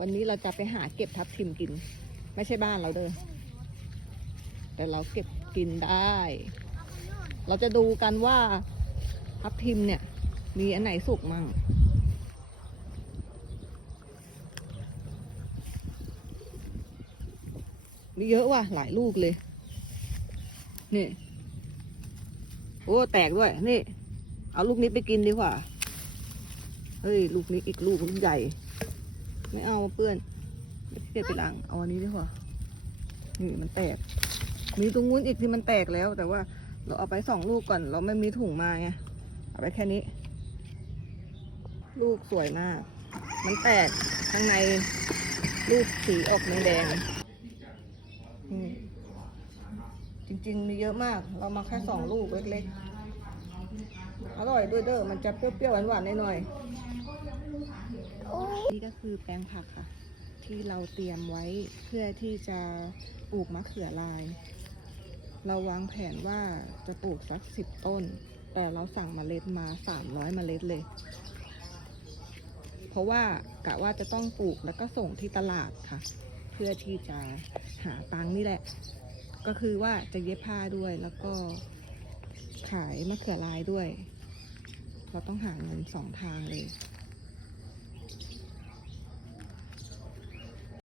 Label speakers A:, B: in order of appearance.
A: วันนี้เราจะไปหาเก็บทับทิมกิน ไม่ใช่บ้านเราเด้อแต่เราเก็บกินได้ เราจะดูกันว่าทับทิมเนี่ย มีอันไหนสุกมั่งมีเยอะว่ะหลายลูกเลย นี่ โอ้ แตกด้วย นี่ เอาลูกนี้ไปกินดีกว่า เฮ้ย ลูกนี้อีกลูกลูกใหญ่ ไม่เอาเปื้อนไม่เก็บไปล้างเอาอันนี้ดีกว่านี่มันแตก มีตรงนู้นอีกที่มันแตกแล้ว แต่ว่าเราเอาไปสองลูกก่อน เราไม่มีถุงมาไงเอาไปแค่นี้ ลูกสวยมาก มันแตกข้างในลูกสีออกแดงจริง ๆ มีเยอะมาก เรามาแค่สองลูกเล็กๆ อร่อยด้วยเด้อ มันจะเปรี้ยวๆหวานๆหน่อย นี่ก็คือแปลงผักค่ะ ที่เราเตรียมไว้เพื่อที่จะปลูกมะเขือลาย เราวางแผนว่าจะปลูกสักสิบต้น แต่เราสั่งเมล็ดมาสามร้อยเมล็ดเลย เพราะว่ากะว่าจะต้องปลูกแล้วก็ส่งที่ตลาดค่ะ เพื่อที่จะหาตังนี่แหละ ก็คือว่าจะเย็บผ้าด้วยแล้วก็ขายมะเขือลายด้วย เราต้องหาเงินสองทางเลย